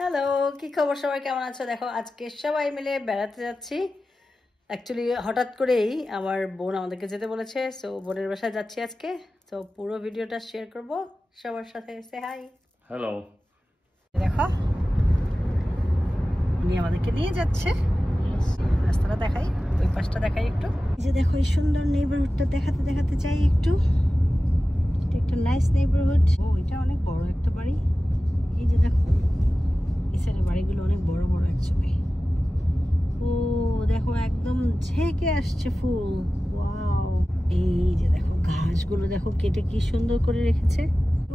Hello, কি খবর সবাই, কেমন আছো? দেখো আজকে সবাই মিলে বেড়াতে যাচ্ছি। অ্যাকচুয়ালি হঠাৎ করেই আমার বোন আমাদেরকে যেতে বলেছে, সো বোনের বাসায় যাচ্ছি আজকে। তো পুরো ভিডিওটা শেয়ার করব সবার সাথে। সে হাই। হ্যালো। দেখো উনি আমাদেরকে নিয়ে যাচ্ছে, রাস্তাটা দেখাই, ওই পাশটা দেখাই একটু। এই যে দেখো এই সুন্দর নেইবারহুডটা দেখাতে দেখাতে চাই একটু। এটা একটা নাইস নেইবারহুড। ও এটা অনেক বড় একটা বাড়ি। এই যে দেখো এই সাইডের বাড়িগুলো অনেক বড় বড় অ্যাকচুয়ালি। ও দেখো একদম ঝেঁকে আসছে ফুল। ওয়াও, এই যে দেখো ঘাসগুলো দেখো কেটে কি সুন্দর করে রেখেছে।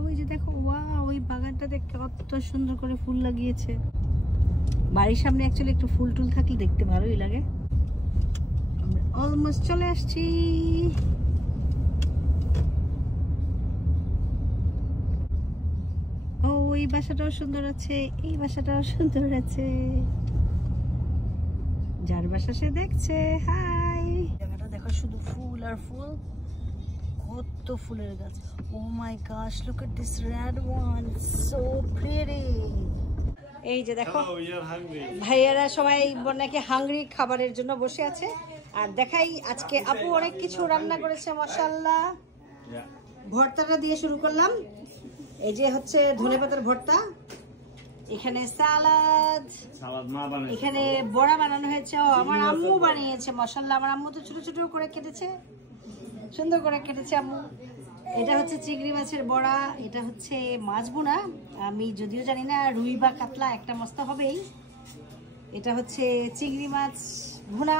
ওই যে দেখো ওয়াও, ওই বাগানটাতে কত সুন্দর করে ফুল লাগিয়েছে। বাড়ির সামনে অ্যাকচুয়ালি একটু ফুল টুল থাকলে দেখতে ভালোই লাগে। আমরা অলমোস্ট চলে আসছি। ও এই বাসাটাও সুন্দর আছে, এই বাসাটাও সুন্দর আছে। যার বাসা সে দেখছে। হাই, জায়গাটা দেখো শুধু ফুল আর ফুল, কত ফুলের গাছ। Oh my gosh, look at this red one, so pretty. এই যে দেখো ভাইয়ারা সবাই নাকি হাংরি, খাবারের জন্য বসে আছে। আর দেখাই আজকে আপু অনেক কিছু রান্না করেছে, মাশাআল্লাহ। ভর্তাটা দিয়ে শুরু করলাম। এই যে হচ্ছে ধনেপাতার ভর্তা, এখানে সালাদ, এখানে বড়া বানানো হয়েছে। ও আমার আম্মু বানিয়েছে, মাশাআল্লাহ। আমার আম্মু তো ছোট ছোট করে কেটেছে, সুন্দর করে কেটেছে আম্মু। এটা হচ্ছে চিংড়ি মাছের বড়া, এটা হচ্ছে মাছ ভুনা। আমি যদিও জানি না রুই বা কাতলা, একটা মস্ত হবেই। এটা হচ্ছে চিংড়ি মাছ ভুনা।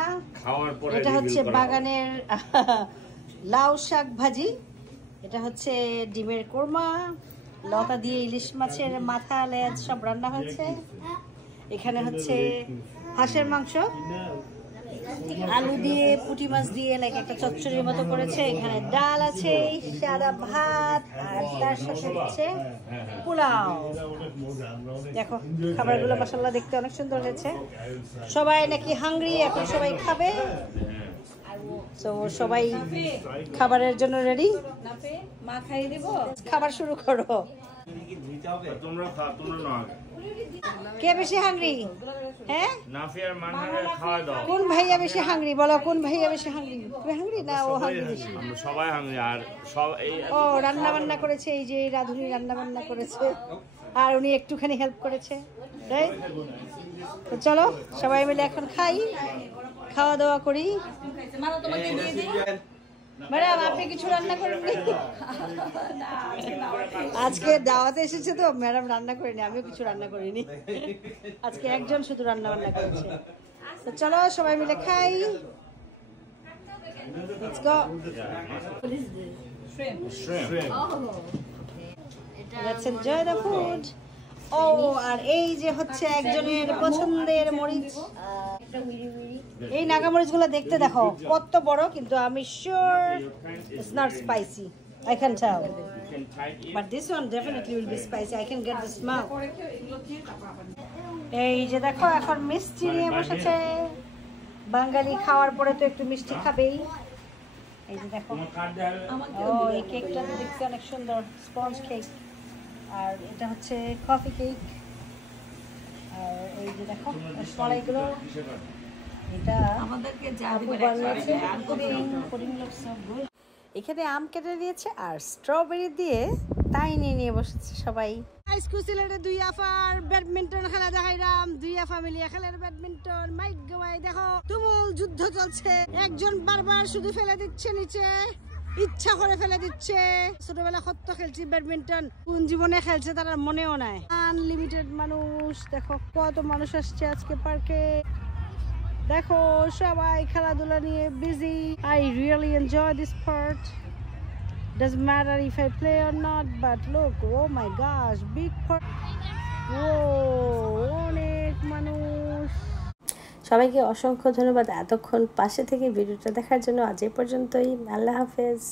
এটা হচ্ছে বাগানের লাউ শাক ভাজি। এটা হচ্ছে ডিমের কোরমা, লতা দিয়ে ইলিশ মাছের মাথা লেজ সব রান্না হয়েছে। এখানে হচ্ছে হাঁসের মাংস, আলু দিয়ে পুঁটি মাছ দিয়ে লাইক একটা চচ্চড়ির মতো করেছে। এখানে ডাল আছে, সাদা ভাত, আর তার সাথে হচ্ছে পোলাও। দেখো খাবারগুলো মাশাআল্লাহ দেখতে অনেক সুন্দর হয়েছে। সবাই নাকি হাংরি, এখন সবাই খাবে। তো সবাই খাবারের জন্য রেডি। মা খাইয়ে দিব, খাবার শুরু করো। কে বেশি হাংরি? হ্যাঁ, কোন ভাইয়া বেশি হাংরি বলো? কোন ভাইয়া বেশি হাংরি? তুমি হাংরি না ও হাংরি বেশি? আমরা সবাই হাংরি। আর সব এই ও রান্না বান্না করেছে, এই যে রাধুনি রান্না বান্না করেছে, আর উনি একটুখানি হেল্প করেছে। তো চলো সবাই মিলে এখন খাই, খাওয়া দাওয়া করি। ম্যাডাম আপনি কিছু রান্না করেননি? আজকে দাওয়াতে এসেছে তো ম্যাডাম রান্না করেনি, আমিও কিছু রান্না করিনি। আজকে একজন শুধু রান্না বান্না করেছে। তো চলো সবাই মিলে খাই। Let's go. Let's enjoy the food. ও আর এই যে হচ্ছে একজনের পছন্দের মরিচ, এই নাগা মরিচগুলো দেখতে দেখো কত বড়, কিন্তু আমি sure it's not spicy. I can tell, but this one definitely will be spicy. I can get the smell. এই যে দেখো এখন মিষ্টি নিয়ে বসেছে। বাঙালি খাওয়ার পরে তো একটু মিষ্টি খাবেই। এই যে দেখো, ও এই কেকটা তো দেখতে অনেক সুন্দর, স্পঞ্জ কেক। আর এটা হচ্ছে কফি কেক। আর এই যে দেখো রসমালাইগুলো, এটা আমাদেরকে বানিয়েছে। এখানে আম কেটে দিয়েছে আর স্ট্রবেরি দিয়ে তাই নিয়ে বসেছে সবাই। সিলেটে দুই আফার ব্যাডমিন্টন খেলা দেখাইলাম। দুই আফা মিলিয়ে খেলার ব্যাডমিন্টন। মাইক গাওয়াই দেখো তুমুল যুদ্ধ চলছে। একজন বারবার শুধু ফেলে দিচ্ছে নিচে, ইচ্ছা করে ফেলে দিচ্ছে। ছোটবেলা কত খেলছি ব্যাডমিন্টন, কোন জীবনে খেলছে তারা মনেও নাই। আনলিমিটেড মানুষ, দেখো কত মানুষ আসছে আজকে পার্কে। দেখো সবাই খেলাধুলা নিয়ে busy. I really enjoy this part. Doesn't matter if I play or not, but look, oh my gosh, big part. অনেক মানুষ। সবাইকে অসংখ্য ধন্যবাদ এতক্ষণ পাশে থেকে ভিডিওটা দেখার জন্য। আজ এ পর্যন্তই, আল্লাহ হাফেজ।